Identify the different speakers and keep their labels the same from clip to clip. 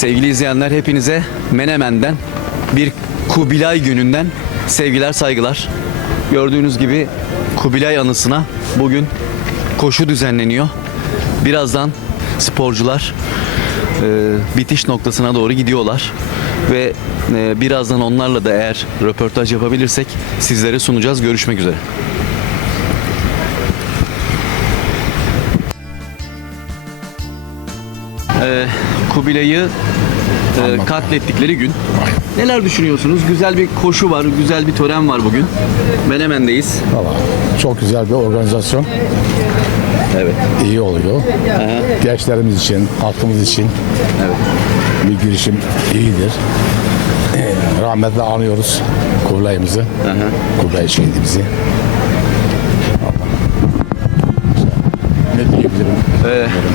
Speaker 1: Sevgili izleyenler hepinize Menemen'den bir Kubilay gününden sevgiler saygılar. Gördüğünüz gibi Kubilay anısına bugün koşu düzenleniyor. Birazdan sporcular e, bitiş noktasına doğru gidiyorlar ve e, birazdan onlarla da eğer röportaj yapabilirsek sizlere sunacağız. Görüşmek üzere. Ee, Kubilay'ı e, katlettikleri gün. Neler düşünüyorsunuz? Güzel bir koşu var, güzel bir tören var bugün. Menemen'deyiz.
Speaker 2: Valla çok güzel bir organizasyon.
Speaker 1: Evet.
Speaker 2: iyi oluyor. Gençlerimiz için, halkımız için
Speaker 1: Evet.
Speaker 2: bir girişim iyidir. Ee, Rahmetle anıyoruz Kubilay'ımızı, Kubilay şehidimizi.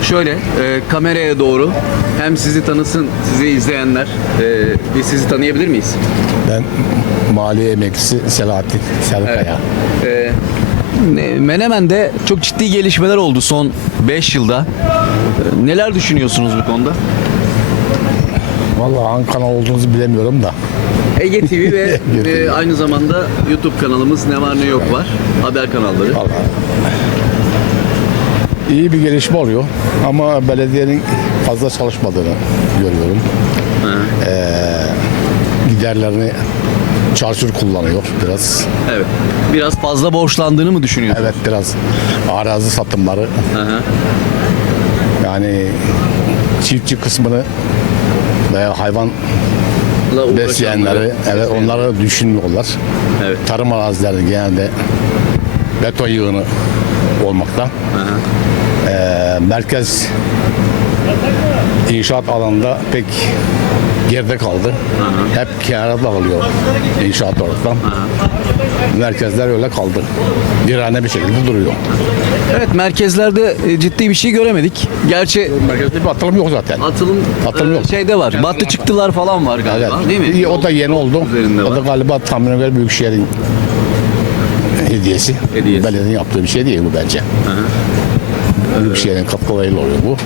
Speaker 1: Şöyle e, kameraya doğru hem sizi tanısın, sizi izleyenler. E, biz sizi tanıyabilir miyiz?
Speaker 2: Ben maliye emeklisi Selahattin Selkaya.
Speaker 1: Ee, ne- Menemen'de çok ciddi gelişmeler oldu son 5 yılda. Ee, neler düşünüyorsunuz bu konuda?
Speaker 2: Vallahi hangi kanal olduğunuzu bilemiyorum da.
Speaker 1: Ege TV ve e, aynı zamanda YouTube kanalımız Ne Var Ne Yok var. Haber kanalları.
Speaker 2: Vallahi iyi bir gelişme oluyor ama belediyenin fazla çalışmadığını görüyorum. Ee, giderlerini çarşır kullanıyor biraz.
Speaker 1: Evet. Biraz fazla borçlandığını mı düşünüyorsunuz?
Speaker 2: Evet biraz arazi satımları
Speaker 1: Hı hı.
Speaker 2: yani çiftçi kısmını veya hayvan besleyenleri evet onları düşünmüyorlar.
Speaker 1: Evet.
Speaker 2: Tarım arazileri genelde beton yığını olmakta. Ee, merkez inşaat alanında pek geride kaldı. Hep kenara dağılıyor inşaat oradan. Merkezler öyle kaldı. Dirane bir şekilde duruyor.
Speaker 1: Evet merkezlerde e, ciddi bir şey göremedik. Gerçi
Speaker 2: Merkezde bir atılım yok zaten.
Speaker 1: atılım,
Speaker 2: Atılım
Speaker 1: e,
Speaker 2: yok.
Speaker 1: şeyde var. Battı çıktılar falan var galiba
Speaker 2: Evet.
Speaker 1: değil mi?
Speaker 2: O da yeni oldu.
Speaker 1: Üzerinde
Speaker 2: O da
Speaker 1: var.
Speaker 2: galiba tahmine göre Büyükşehir'in hediyesi.
Speaker 1: Hediyesi.
Speaker 2: Belediyenin yaptığı bir şey değil bu bence. Büyükşehir'in katkılarıyla oluyor bu.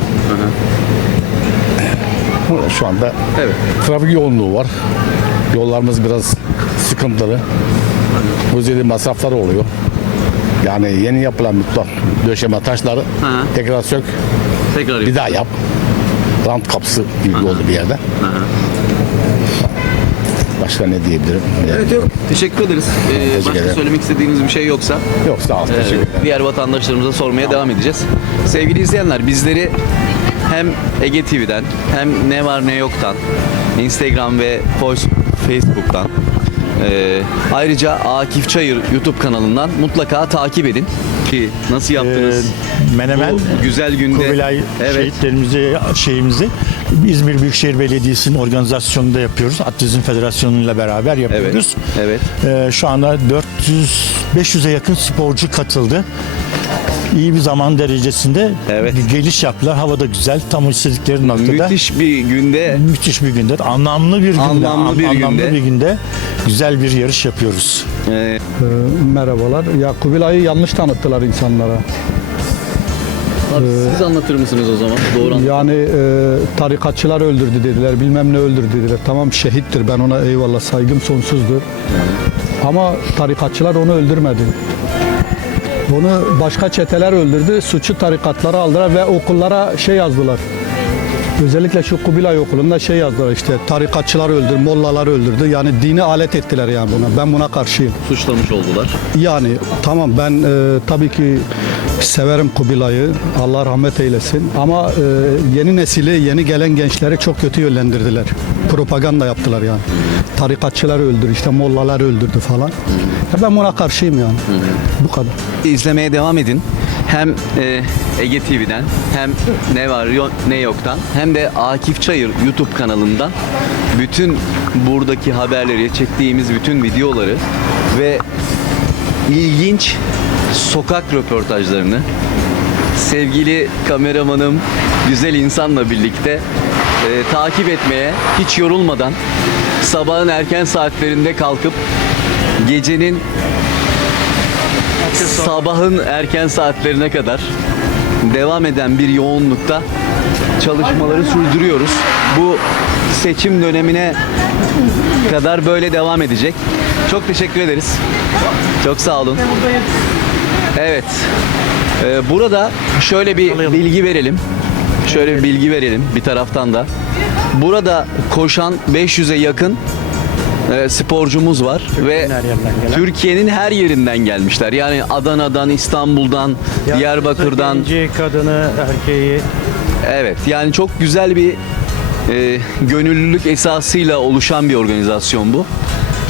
Speaker 2: Şu anda
Speaker 1: Evet.
Speaker 2: trafik yoğunluğu var. Yollarımız biraz sıkıntılı. Bu zili masrafları oluyor. Yani yeni yapılan mutlak döşeme taşları
Speaker 1: Hı.
Speaker 2: tekrar sök,
Speaker 1: Tekrar
Speaker 2: bir daha yap. Rant kapısı gibi oldu bir yerde. Başka ne diyebilirim?
Speaker 1: Evet yok. Teşekkür ederiz. Ee,
Speaker 2: Teşekkür
Speaker 1: başka
Speaker 2: ederim.
Speaker 1: söylemek istediğiniz bir şey yoksa
Speaker 2: Yok sağ ol.
Speaker 1: e,
Speaker 2: Teşekkür ederim.
Speaker 1: diğer vatandaşlarımıza sormaya devam edeceğiz. Sevgili izleyenler bizleri hem Ege TV'den hem Ne Var Ne Yok'tan Instagram ve Voice- Facebook'tan e, ayrıca Akif Çayır YouTube kanalından mutlaka takip edin ki nasıl yaptınız?
Speaker 3: Ee, Menemen
Speaker 1: Bu güzel günde.
Speaker 3: Kubilay
Speaker 1: Evet.
Speaker 3: şehitlerimizi, şeyimizi İzmir Büyükşehir Belediyesi'nin organizasyonunda yapıyoruz. Atletizm Federasyonu ile beraber
Speaker 1: Evet.
Speaker 3: yapıyoruz.
Speaker 1: Evet.
Speaker 3: Ee, şu anda 400 500'e yakın sporcu katıldı. İyi bir zaman derecesinde
Speaker 1: Evet.
Speaker 3: bir geliş yaptılar. Hava da güzel. Tam istedikleri noktada.
Speaker 1: Müthiş bir günde
Speaker 3: Müthiş bir günde, anlamlı bir günde,
Speaker 1: Anlamlı bir
Speaker 3: anlamlı
Speaker 1: günde.
Speaker 3: bir günde güzel bir yarış yapıyoruz.
Speaker 1: e,
Speaker 4: Ee, Merhabalar. Ya Kubilay'ı yanlış tanıttılar insanlara.
Speaker 1: Abi siz anlatır mısınız o zaman? Doğru anlat-
Speaker 4: Yani e, tarikatçılar öldürdü dediler, bilmem ne öldürdü dediler. Tamam şehittir, ben ona eyvallah saygım sonsuzdur. Ama tarikatçılar onu öldürmedi. Onu başka çeteler öldürdü, suçu tarikatlara aldılar ve okullara şey yazdılar. Özellikle şu Kubilay okulunda şey yazdılar işte tarikatçılar öldürdü, mollalar öldürdü. Yani dini alet ettiler yani buna. Ben buna karşıyım.
Speaker 1: suçlamış oldular.
Speaker 4: Yani tamam ben e, tabii ki severim Kubilay'ı. Allah rahmet eylesin. Ama e, yeni nesili, yeni gelen gençleri çok kötü yönlendirdiler. Propaganda yaptılar yani. Tarikatçılar öldür, işte mollalar öldürdü falan. Ya ben buna karşıyım yani. Bu kadar.
Speaker 1: İzlemeye devam edin. Hem e, Ege TV'den hem Ne Var Ne Yok'tan hem de Akif Çayır YouTube kanalından bütün buradaki haberleri, çektiğimiz bütün videoları ve ilginç sokak röportajlarını sevgili kameramanım, güzel insanla birlikte e, takip etmeye hiç yorulmadan sabahın erken saatlerinde kalkıp gecenin sabahın erken saatlerine kadar devam eden bir yoğunlukta çalışmaları sürdürüyoruz. Bu seçim dönemine kadar böyle devam edecek. Çok teşekkür ederiz. Çok sağ olun. Evet. Ee, burada şöyle bir bilgi verelim. Şöyle bir bilgi verelim bir taraftan da. Burada koşan 500'e yakın e, sporcumuz var ve Türkiye'nin her yerinden gelmişler. Yani Adana'dan, İstanbul'dan, Diyarbakır'dan.
Speaker 5: Genci, kadını, erkeği.
Speaker 1: Evet yani çok güzel bir e, gönüllülük esasıyla oluşan bir organizasyon bu.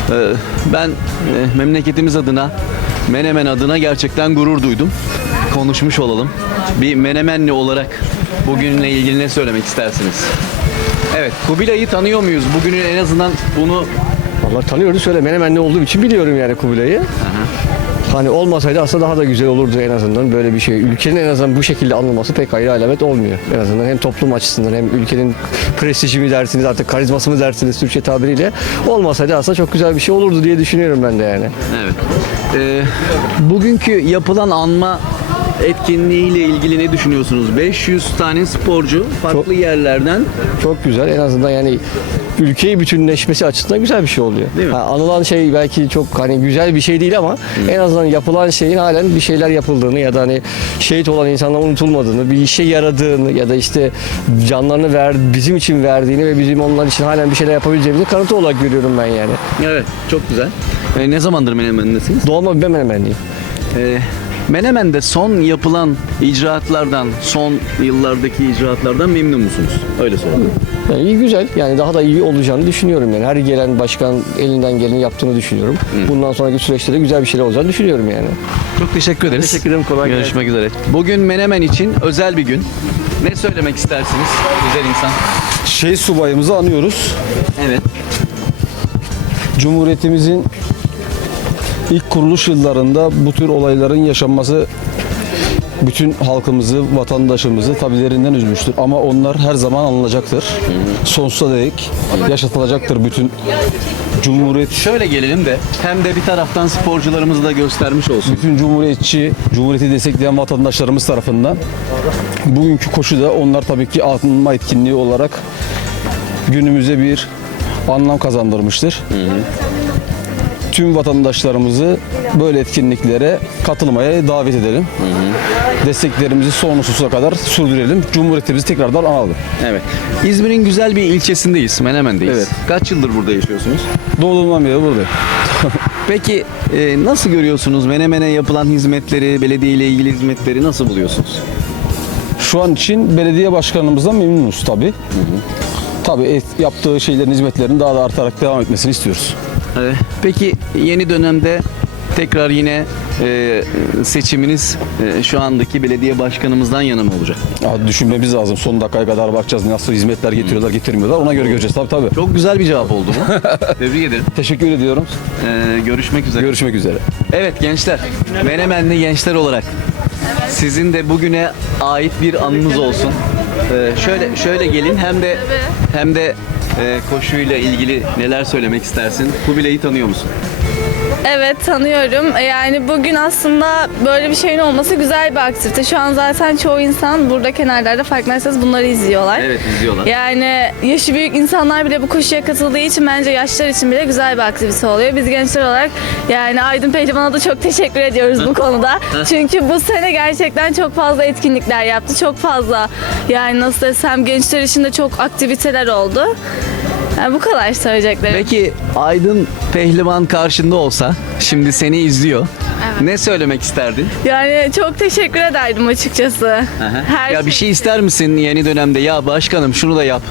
Speaker 1: E, ben e, memleketimiz adına, Menemen adına gerçekten gurur duydum. Konuşmuş olalım. Bir Menemenli olarak bugünle ilgili ne söylemek istersiniz? Evet, Kubilay'ı tanıyor muyuz? Bugünün en azından bunu
Speaker 6: Vallahi tanıyoruz şöyle menemen ne olduğum için biliyorum yani Kubilay'ı. Hani olmasaydı aslında daha da güzel olurdu en azından böyle bir şey. Ülkenin en azından bu şekilde anılması pek hayır alamet olmuyor. En azından hem toplum açısından hem ülkenin prestiji mi dersiniz artık karizması mı dersiniz Türkçe tabiriyle. Olmasaydı aslında çok güzel bir şey olurdu diye düşünüyorum ben de yani.
Speaker 1: Evet. Ee, bugünkü yapılan anma etkinliğiyle ilgili ne düşünüyorsunuz? 500 tane sporcu farklı yerlerden
Speaker 6: Çok güzel en azından yani ülkeyi bütünleşmesi açısından güzel bir şey oluyor.
Speaker 1: Değil mi?
Speaker 6: Ha, anılan şey belki çok hani güzel bir şey değil ama en azından yapılan şeyin halen bir şeyler yapıldığını ya da hani şehit olan insanların unutulmadığını, bir işe yaradığını ya da işte canlarını ver, bizim için verdiğini ve bizim onlar için halen bir şeyler yapabileceğimizi kanıtı olarak görüyorum ben yani.
Speaker 1: Evet, çok güzel. Ee, ne zamandır Menemen'desiniz?
Speaker 6: Doğma bir Menemenliyim.
Speaker 1: Ee, Menemen'de son yapılan icraatlardan, son yıllardaki icraatlardan memnun musunuz? Öyle soralım.
Speaker 6: Yani iyi güzel. Yani daha da iyi olacağını düşünüyorum yani. Her gelen başkan elinden geleni yaptığını düşünüyorum. Bundan sonraki süreçte de güzel bir şeyler olacağını düşünüyorum yani.
Speaker 1: Çok teşekkür ederiz.
Speaker 6: Teşekkür ederim, kolay gelsin.
Speaker 1: Görüşmek üzere. Bugün Menemen için özel bir gün. Ne söylemek istersiniz güzel insan?
Speaker 7: Şehit subayımızı anıyoruz.
Speaker 1: Evet.
Speaker 7: Cumhuriyetimizin ilk kuruluş yıllarında bu tür olayların yaşanması bütün halkımızı, vatandaşımızı tabii derinden üzmüştür. Ama onlar her zaman anılacaktır. Sonsuza dek yaşatılacaktır bütün Cumhuriyet
Speaker 1: Şöyle gelelim de hem de bir taraftan sporcularımızı da göstermiş olsun.
Speaker 7: bütün cumhuriyetçi, cumhuriyeti destekleyen vatandaşlarımız tarafından bugünkü koşuda onlar tabii ki anma etkinliği olarak günümüze bir anlam kazandırmıştır. Tüm vatandaşlarımızı böyle etkinliklere katılmaya davet edelim. Desteklerimizi sonsuza kadar sürdürelim. Cumhuriyetimizi tekrardan analım.
Speaker 1: Evet. İzmir'in güzel bir ilçesindeyiz. Menemen'deyiz.
Speaker 7: Evet.
Speaker 1: Kaç yıldır burada yaşıyorsunuz?
Speaker 7: Doğduğumdan beri buradayım.
Speaker 1: Peki e, nasıl görüyorsunuz Menemen'e yapılan hizmetleri, belediye ile ilgili hizmetleri nasıl buluyorsunuz?
Speaker 7: Şu an için belediye başkanımızdan memnunuz tabii. Tabii et- yaptığı şeylerin, hizmetlerin daha da artarak devam etmesini istiyoruz.
Speaker 1: Peki yeni dönemde tekrar yine e, seçiminiz e, şu andaki belediye başkanımızdan yana mı olacak?
Speaker 7: Ya düşünmemiz lazım. Son dakikaya kadar bakacağız. Nasıl hizmetler getiriyorlar, getirmiyorlar. Ona göre göreceğiz. Tabii tabii.
Speaker 1: Çok güzel bir cevap oldu bu. Tebrik ederim.
Speaker 7: Teşekkür ediyorum.
Speaker 1: Ee, görüşmek üzere.
Speaker 7: Görüşmek üzere.
Speaker 1: Evet gençler, Menemenli gençler olarak sizin de bugüne ait bir anınız olsun. Ee, şöyle şöyle gelin hem de hem de koşuyla ilgili neler söylemek istersin? Kubilay'ı tanıyor musun?
Speaker 8: Evet tanıyorum. Yani bugün aslında böyle bir şeyin olması güzel bir aktivite. Şu an zaten çoğu insan burada kenarlarda farkındaysanız bunları izliyorlar.
Speaker 1: Evet izliyorlar.
Speaker 8: Yani yaşı büyük insanlar bile bu koşuya katıldığı için bence yaşlar için bile güzel bir aktivite oluyor. Biz gençler olarak yani Aydın Pehlivan'a da çok teşekkür ediyoruz bu konuda. Çünkü bu sene gerçekten çok fazla etkinlikler yaptı. Çok fazla yani nasıl desem gençler için de çok aktiviteler oldu. Yani bu kadar söyleyeceklerim.
Speaker 1: Peki Aydın Pehlivan karşında olsa şimdi seni izliyor. Ne söylemek isterdin?
Speaker 8: Yani çok teşekkür ederdim açıkçası. Her
Speaker 1: ya bir şey ister misin yeni dönemde? Ya başkanım şunu da yap.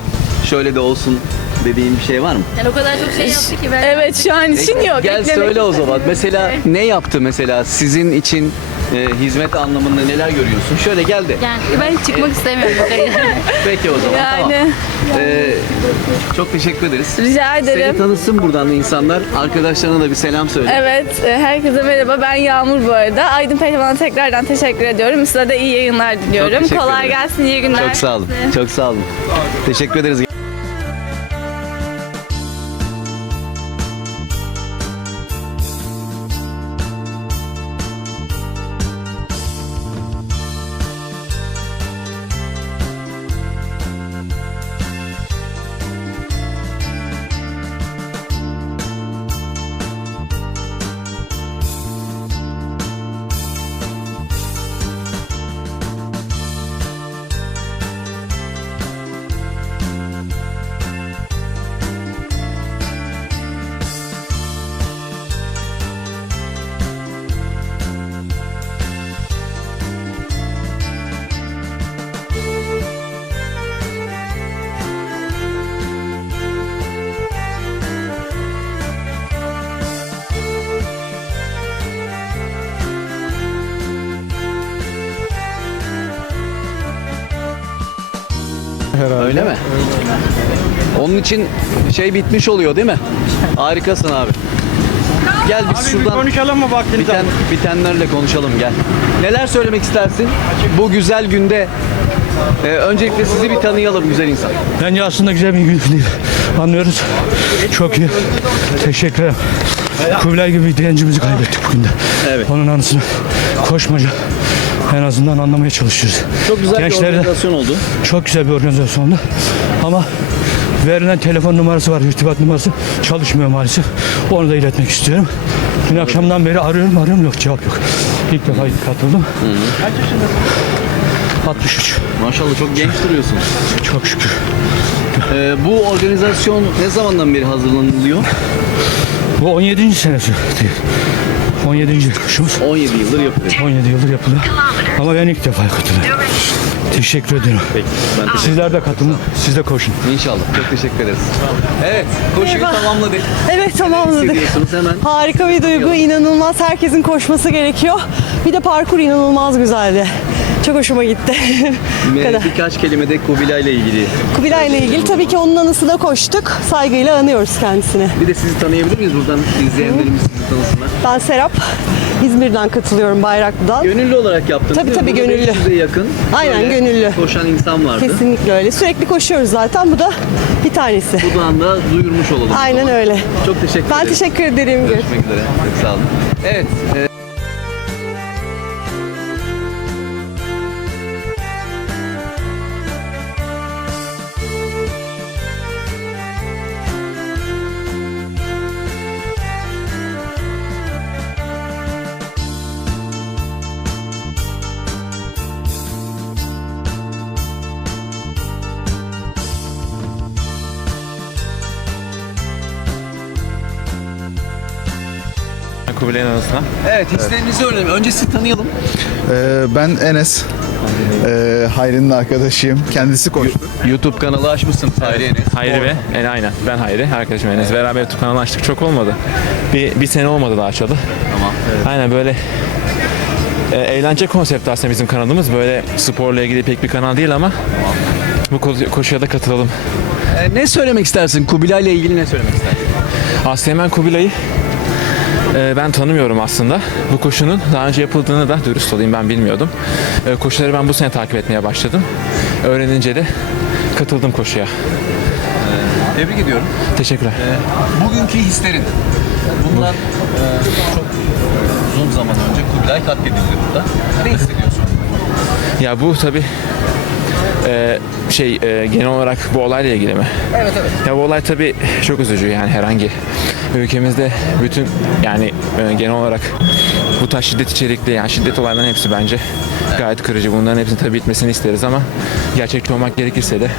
Speaker 1: Şöyle de olsun dediğin bir şey var mı?
Speaker 9: Yani o kadar çok şey yaptı ki ben.
Speaker 8: Evet şu an için yok.
Speaker 1: Gel
Speaker 8: eklemek
Speaker 1: söyle o zaman. Mesela ne yaptı mesela sizin için e, hizmet anlamında neler görüyorsun? Şöyle gel de.
Speaker 9: Yani ben hiç çıkmak istemiyorum.
Speaker 1: Peki o zaman tamam.
Speaker 8: Yani
Speaker 1: Ee, çok teşekkür ederiz.
Speaker 8: rica
Speaker 1: Seni
Speaker 8: ederim.
Speaker 1: tanısın buradan insanlar. Arkadaşlarına da bir selam söyle.
Speaker 8: Evet, e, herkese merhaba. Ben Yağmur bu arada. Aydın Pehlivan'a tekrardan teşekkür ediyorum. Size de iyi yayınlar diliyorum.
Speaker 1: teşekkür
Speaker 8: Kolay
Speaker 1: ederim.
Speaker 8: gelsin, iyi günler.
Speaker 1: Çok sağ olun. Çok sağ olun. Teşekkür ederiz. Onun için şey bitmiş oluyor değil mi? Harikasın abi. Gel biz şuradan
Speaker 5: konuşalım mı vaktiniz
Speaker 1: biten, bitenlerle konuşalım gel. Neler söylemek istersin bu güzel günde? Ee, öncelikle sizi bir tanıyalım güzel insan.
Speaker 3: Bence aslında güzel bir gün değil. Anlıyoruz. Çok iyi. Teşekkür ederim. Kubilay gibi bir gencimizi kaybettik bugün de.
Speaker 1: Evet.
Speaker 3: Onun anısını koşmaca en azından anlamaya çalışıyoruz.
Speaker 1: Çok güzel
Speaker 3: Gençlere
Speaker 1: bir
Speaker 3: de
Speaker 1: organizasyon oldu.
Speaker 3: çok güzel bir organizasyondu. Ama verilen telefon numarası var, irtibat numarası çalışmıyor maalesef. Onu da iletmek istiyorum. Dün akşamdan beri arıyorum, arıyorum yok cevap yok. İlk defa katıldım. 63.
Speaker 1: Maşallah çok genç duruyorsun.
Speaker 3: Çok şükür.
Speaker 1: Ee, bu organizasyon ne zamandan beri hazırlanılıyor?
Speaker 3: Bu 17. senesi. 17. kuşumuz.
Speaker 1: 17 yıldır yapılıyor.
Speaker 3: 17 yıldır yapılıyor. Ama ben ilk defa katılıyorum. Teşekkür ederim.
Speaker 1: Peki. Ben teşekkür
Speaker 3: Sizler de katılın. Siz de koşun.
Speaker 1: İnşallah. Çok teşekkür ederiz. Evet. Koşuyu tamamladık.
Speaker 10: Evet tamamladık.
Speaker 1: Hissediyorsunuz hemen.
Speaker 10: Harika bir duygu, inanılmaz. Herkesin koşması gerekiyor. Bir de parkur inanılmaz güzeldi. Çok hoşuma gitti. Bu kadar.
Speaker 1: birkaç kelime de Kubilay ile ilgili.
Speaker 10: Kubilay ile ilgili tabii ki onun anısına koştuk. Saygıyla anıyoruz kendisini.
Speaker 1: Bir de sizi tanıyabilir miyiz buradan izleyenlerimiz sizi tanısınlar.
Speaker 10: Ben Serap. İzmir'den katılıyorum Bayraklı'dan.
Speaker 1: Gönüllü olarak yaptınız
Speaker 10: Tabii, tabii,
Speaker 1: Burada
Speaker 10: gönüllü.
Speaker 1: 500'e yakın.
Speaker 10: Aynen,
Speaker 1: böyle
Speaker 10: gönüllü.
Speaker 1: Koşan insan vardı.
Speaker 10: Kesinlikle öyle. Sürekli koşuyoruz zaten. Bu da bir tanesi.
Speaker 1: Buradan da duyurmuş olalım.
Speaker 10: Aynen öyle.
Speaker 1: Çok teşekkür
Speaker 10: Ben
Speaker 1: ederim.
Speaker 10: teşekkür ederim.
Speaker 1: Görüşmek üzere. Çok sağ olun. Evet. e,
Speaker 11: Kubilay'ın anısına.
Speaker 1: evet hislerinizi öğrenelim. Önce sizi tanıyalım.
Speaker 12: Ee, ben Enes. Ee, Hayri'nin arkadaşıyım. Kendisi koştu.
Speaker 1: YouTube kanalı açmışsın Hayri Enes.
Speaker 11: Hayri ve en aynen ben Hayri arkadaşım Enes beraber YouTube kanalı açtık çok olmadı. Bir, bir sene olmadı daha açalı.
Speaker 1: Tamam.
Speaker 11: Aynen böyle e, eğlence konsepti aslında bizim kanalımız. Böyle sporla ilgili pek bir kanal değil ama bu ko- koşuya da katılalım.
Speaker 1: E, ne söylemek istersin? Kubilay ile ilgili ne söylemek istersin?
Speaker 11: Aslemen Kubilay'ı e, ben tanımıyorum aslında. Bu koşunun daha önce yapıldığını da dürüst olayım ben bilmiyordum. E, koşuları ben bu sene takip etmeye başladım. Öğrenince de katıldım koşuya.
Speaker 1: Tebrik ediyorum.
Speaker 11: Teşekkürler.
Speaker 1: Bugünkü hislerin. Bunlar e, çok uzun zaman önce Kubilay katledildi burada. Ne hissediyorsun?
Speaker 11: Ya bu tabi şey e, genel olarak bu olayla ilgili mi?
Speaker 1: Evet evet.
Speaker 11: Ya bu olay tabi çok üzücü yani herhangi ülkemizde bütün yani e, genel olarak bu tarz şiddet içerikli yani şiddet olaylarının hepsi bence gayet kırıcı. Bunların hepsinin tabi bitmesini isteriz ama gerçekçi olmak gerekirse de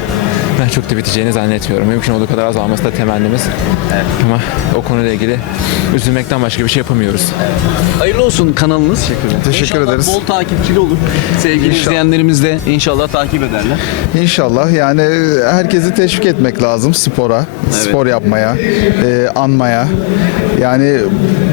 Speaker 11: çok da biteceğini zannetmiyorum. Mümkün olduğu kadar azalması da temennimiz. Ama o konuyla ilgili üzülmekten başka bir şey yapamıyoruz.
Speaker 1: Hayırlı olsun kanalınız. Teşekkürler.
Speaker 12: Teşekkür ederiz.
Speaker 1: Bol takipçili olur. Sevgili izleyenlerimiz de inşallah takip ederler.
Speaker 12: İnşallah yani herkesi teşvik etmek lazım spora, spor yapmaya, e, anmaya. Yani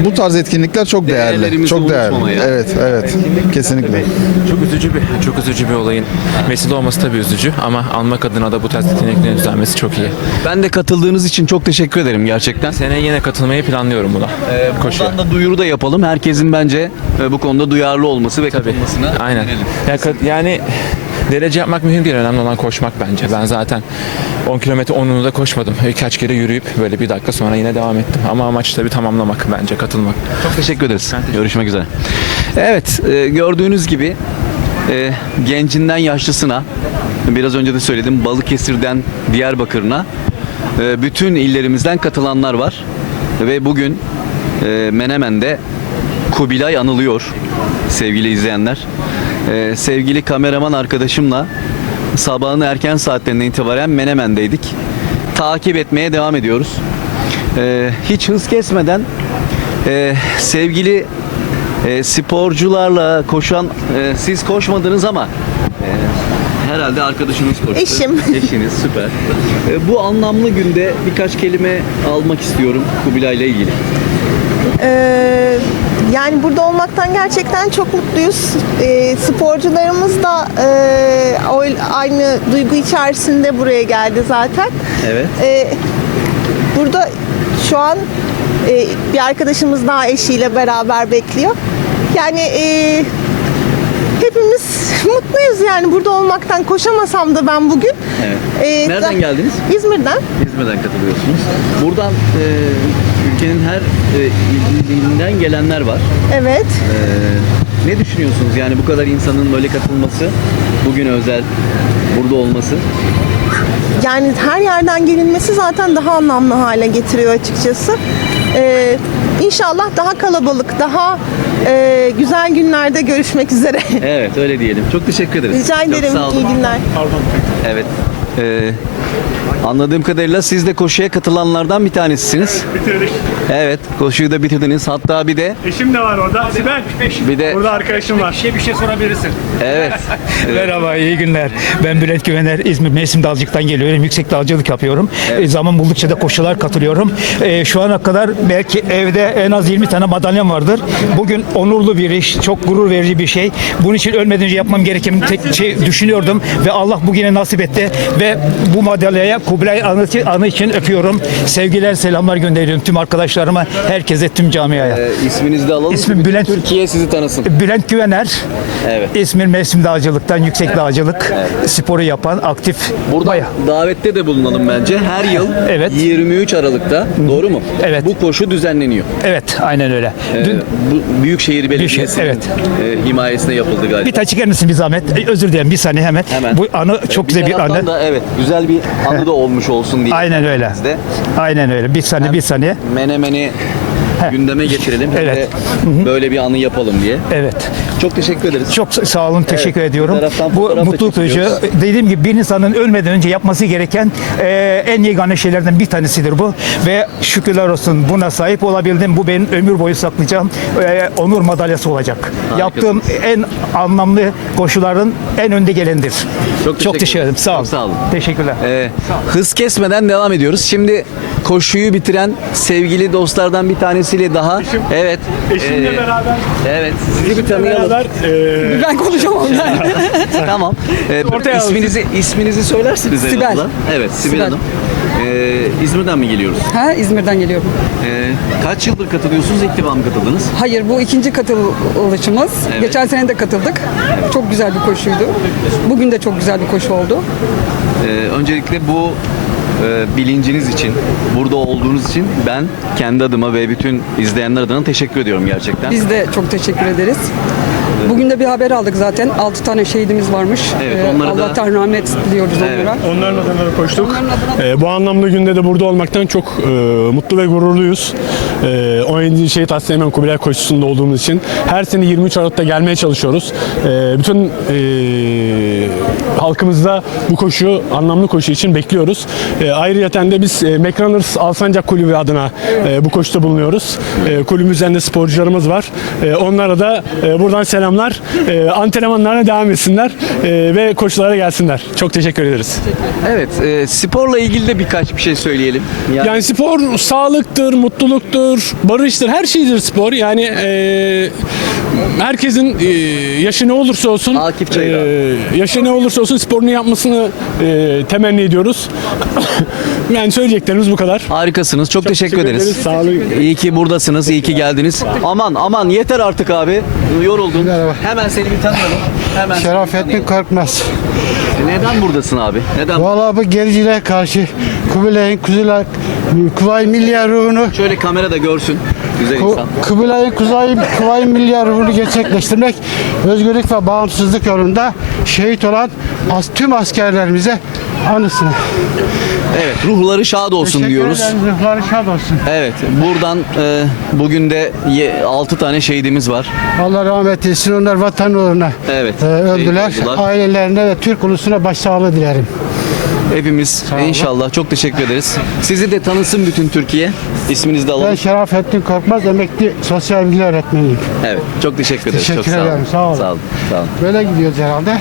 Speaker 12: bu tarz etkinlikler çok değerli. Çok değerli.
Speaker 1: unutmamaya.
Speaker 12: Evet, evet. Kesinlikle.
Speaker 11: Çok üzücü bir çok üzücü bir olayın vesile olması tabii üzücü ama anmak adına da bu tarz etkinliklerin düzenmesi çok iyi.
Speaker 1: Ben de katıldığınız için çok teşekkür ederim gerçekten.
Speaker 11: Seneye yine katılmayı planlıyorum buna.
Speaker 1: Ee,
Speaker 11: Koşuya.
Speaker 1: buradan da duyuru da yapalım. Herkesin bence e, bu konuda duyarlı olması ve katılmasını
Speaker 11: Aynen.
Speaker 1: önerelim.
Speaker 11: Ya, ka- yani derece yapmak mühim değil. Önemli olan koşmak bence. Ben zaten 10 kilometre 10'unu da koşmadım. Birkaç kere yürüyüp böyle bir dakika sonra yine devam ettim. Ama amaç tabii tamamlamak bence, katılmak.
Speaker 1: Çok teşekkür ederiz. Görüşmek üzere. Evet, e, gördüğünüz gibi e, gencinden yaşlısına, biraz önce de söyledim Balıkesir'den Diyarbakır'ına e, bütün illerimizden katılanlar var. Ve bugün e, Menemen'de Kubilay anılıyor sevgili izleyenler. E, sevgili kameraman arkadaşımla sabahın erken saatlerinden itibaren Menemen'deydik. Takip etmeye devam ediyoruz. E, hiç hız kesmeden e, sevgili e, sporcularla koşan siz koşmadınız ama herhalde arkadaşınız koştu.
Speaker 10: Eşim.
Speaker 1: Eşiniz süper. E, bu anlamlı günde birkaç kelime almak istiyorum Kubilay ile ilgili.
Speaker 10: Ee, Yani burada olmaktan gerçekten çok mutluyuz. Ee, sporcularımız da e, aynı duygu içerisinde buraya geldi zaten.
Speaker 1: Evet.
Speaker 10: Ee, burada şu an e, bir arkadaşımız daha eşiyle beraber bekliyor. Yani e, hepimiz mutluyuz yani burada olmaktan koşamasam da ben bugün.
Speaker 1: Evet.
Speaker 10: e,
Speaker 1: Nereden geldiniz?
Speaker 10: İzmir'den.
Speaker 1: İzmir'den katılıyorsunuz. Buradan e, ülkenin her e, ilinden gelenler var.
Speaker 10: Evet.
Speaker 1: E, ne düşünüyorsunuz? Yani bu kadar insanın böyle katılması, bugün özel burada olması.
Speaker 10: Yani her yerden gelinmesi zaten daha anlamlı hale getiriyor açıkçası. Ee, inşallah daha kalabalık, daha e, güzel günlerde görüşmek üzere.
Speaker 1: Evet öyle diyelim. Çok teşekkür ederiz.
Speaker 10: Rica
Speaker 1: Çok
Speaker 10: ederim.
Speaker 1: sağ olun.
Speaker 10: İyi günler.
Speaker 1: Evet. Ee, anladığım kadarıyla siz de koşuya katılanlardan bir tanesisiniz.
Speaker 5: Bitirdik.
Speaker 1: Evet, koşuyu da bitirdiniz. Hatta bir de
Speaker 5: Eşim de var orada. Sibel.
Speaker 1: bir de
Speaker 5: Burada arkadaşım var. Bir şey bir şey sorabilirsin.
Speaker 1: evet.
Speaker 3: Merhaba, iyi günler. Ben Bülent Güvener, İzmir Mevsim Dalcık'tan geliyorum. Yüksek dalcılık yapıyorum. E, zaman buldukça da koşular katılıyorum. E, şu ana kadar belki evde en az 20 tane madalyam vardır. Bugün onurlu bir iş, çok gurur verici bir şey. Bunun için ölmeden önce yapmam gereken tek şey düşünüyordum ve Allah bugüne nasip etti ve bu madalyaya Kubilay anı, anı için öpüyorum. Sevgiler, selamlar gönderiyorum tüm arkadaşlarıma, herkese, tüm camiaya.
Speaker 1: Ee, isminizi de alalım.
Speaker 3: İsmim Bülent-
Speaker 1: Türkiye sizi tanısın.
Speaker 3: Bülent Güvener,
Speaker 1: Evet.
Speaker 3: İzmir Mevsim Dağcılık'tan yüksek dağcılık sporu yapan aktif
Speaker 1: Burada
Speaker 3: bayağı.
Speaker 1: davette de bulunalım bence. Her yıl
Speaker 3: Evet.
Speaker 1: 23 Aralık'ta, doğru mu?
Speaker 3: Evet.
Speaker 1: Bu koşu düzenleniyor.
Speaker 3: Evet, aynen öyle.
Speaker 1: Ee,
Speaker 3: Dün
Speaker 1: bu Büyükşehir Belediyesi'nin
Speaker 3: evet.
Speaker 1: e, himayesine yapıldı galiba.
Speaker 3: bir taç çeker misin bir zahmet? Özür dilerim bir saniye hemen.
Speaker 1: Hemen.
Speaker 3: Bu anı çok güzel bir anı.
Speaker 1: da evet, güzel bir anı da olmuş olsun diye.
Speaker 3: Aynen öyle.
Speaker 1: Bizde.
Speaker 3: Aynen öyle. Bir saniye, bir saniye.
Speaker 1: Menemeni gündeme getirelim. hem
Speaker 3: Evet.
Speaker 1: de Böyle bir anı yapalım diye.
Speaker 3: Evet.
Speaker 1: Çok teşekkür ederiz.
Speaker 3: Çok sağ olun, teşekkür
Speaker 1: Evet,
Speaker 3: ediyorum. Bu
Speaker 1: fotoğraf da
Speaker 3: mutluluk
Speaker 1: çekiliyoruz.
Speaker 3: Dediğim gibi bir insanın ölmeden önce yapması gereken e, en yegane şeylerden bir tanesidir bu. Ve şükürler olsun buna sahip olabildim. Bu benim ömür boyu saklayacağım e, onur madalyası olacak. Yaptığım en anlamlı koşuların en önde gelendir.
Speaker 1: Çok teşekkür
Speaker 3: teşekkür ederim. Sağ olun.
Speaker 1: Çok sağ olun.
Speaker 3: Teşekkürler.
Speaker 1: Ee, hız kesmeden devam ediyoruz. Şimdi koşuyu bitiren sevgili dostlardan bir tanesiyle daha. Evet.
Speaker 5: Eşimle
Speaker 1: Ee,
Speaker 5: beraber.
Speaker 1: Evet. Sizi bir tanıyalım.
Speaker 5: Beraber. E,
Speaker 10: Ben konuşamam ben.
Speaker 1: tamam. Ee,
Speaker 5: Ortaya
Speaker 1: isminizi isminizi söylersiniz
Speaker 10: Sibel.
Speaker 1: azından. Evet, Sibel,
Speaker 10: Sibel.
Speaker 1: Hanım. Ee, İzmir'den mi geliyoruz?
Speaker 10: Ha İzmir'den geliyorum.
Speaker 1: Ee, kaç yıldır katılıyorsunuz? İlk defa mı katıldınız?
Speaker 10: Hayır bu ikinci katılışımız.
Speaker 1: Evet.
Speaker 10: Geçen sene de katıldık. Çok güzel bir koşuydu. Bugün de çok güzel bir koşu oldu.
Speaker 1: Ee, öncelikle bu e, bilinciniz için, burada olduğunuz için ben kendi adıma ve bütün izleyenler adına teşekkür ediyorum gerçekten.
Speaker 10: Biz de çok teşekkür ederiz. Bugün de bir haber aldık zaten. 6 tane şehidimiz varmış.
Speaker 1: Evet,
Speaker 10: Ee,
Speaker 1: onlara da-
Speaker 10: Allah'tan rahmet diliyoruz
Speaker 1: Evet.
Speaker 10: onlara.
Speaker 5: Onların adına da koştuk.
Speaker 10: Onların adına-
Speaker 5: Ee, bu anlamlı günde de burada olmaktan çok e, mutlu ve gururluyuz. E, 17. Şehit Aslıyemen Kubilay koşusunda olduğumuz için her sene 23 Aralık'ta gelmeye çalışıyoruz. E, bütün e, halkımızda bu koşu, anlamlı koşu için bekliyoruz. E, ayrıyeten de biz e, McRunners Alsancak Kulübü adına e, bu koşuda bulunuyoruz. E, kulübümüzden de sporcularımız var. E, onlara da e, buradan selamlar. E, antrenmanlarına devam etsinler e, ve koşulara gelsinler. Çok teşekkür ederiz.
Speaker 1: Evet, e, sporla ilgili de birkaç bir şey söyleyelim. Yani,
Speaker 5: Yani spor sağlıktır, mutluluktur, barıştır, her şeydir spor. Yani e, herkesin e, yaşı ne olursa olsun,
Speaker 1: Akif
Speaker 5: e, yaşı ne olursa olsun sporunu yapmasını e, temenni ediyoruz. yani söyleyeceklerimiz bu kadar.
Speaker 1: harikasınız. Çok, teşekkür, ederiz.
Speaker 5: Sağ olun.
Speaker 1: İyi ki buradasınız, iyi ki geldiniz. Aman aman yeter artık abi. Yoruldun. Hemen seni bir tanıyalım. Hemen seni bir
Speaker 13: Şerafettin
Speaker 1: tanıyalım.
Speaker 13: Korkmaz.
Speaker 1: Neden buradasın abi? Neden?
Speaker 13: Vallahi bu gericilere karşı Kubilay'ın Kuzulay, Kuvay Milyar ruhunu
Speaker 1: Şöyle kamera da görsün. Güzel
Speaker 13: Ku-
Speaker 1: insan.
Speaker 13: Kubilay'ın Kuzay, Kuvay Milyar ruhunu gerçekleştirmek özgürlük ve bağımsızlık yolunda şehit olan as- tüm askerlerimize anısına.
Speaker 1: Evet, ruhları şad olsun
Speaker 13: Teşekkür
Speaker 1: diyoruz.
Speaker 13: ederim, Ruhları şad olsun.
Speaker 1: Evet, buradan e, bugün de 6 tane şehidimiz var.
Speaker 13: Allah rahmet eylesin. Onlar vatan uğruna
Speaker 1: Evet,
Speaker 13: e, öldüler.
Speaker 1: oldular.
Speaker 13: Ailelerine ve Türk ulusuna başsağlığı dilerim.
Speaker 1: Hepimiz inşallah çok teşekkür ederiz. Sizi de tanısın bütün Türkiye. İsminizi de
Speaker 13: Ben
Speaker 1: alalım.
Speaker 13: Şerafettin Korkmaz, emekli sosyal bilgi öğretmeniyim.
Speaker 1: Evet, çok teşekkür ederiz.
Speaker 13: Teşekkür
Speaker 1: çok sağ olun.
Speaker 13: ederim, sağ olun.
Speaker 1: Sağ olun. Sağ olun.
Speaker 13: Böyle gidiyoruz herhalde.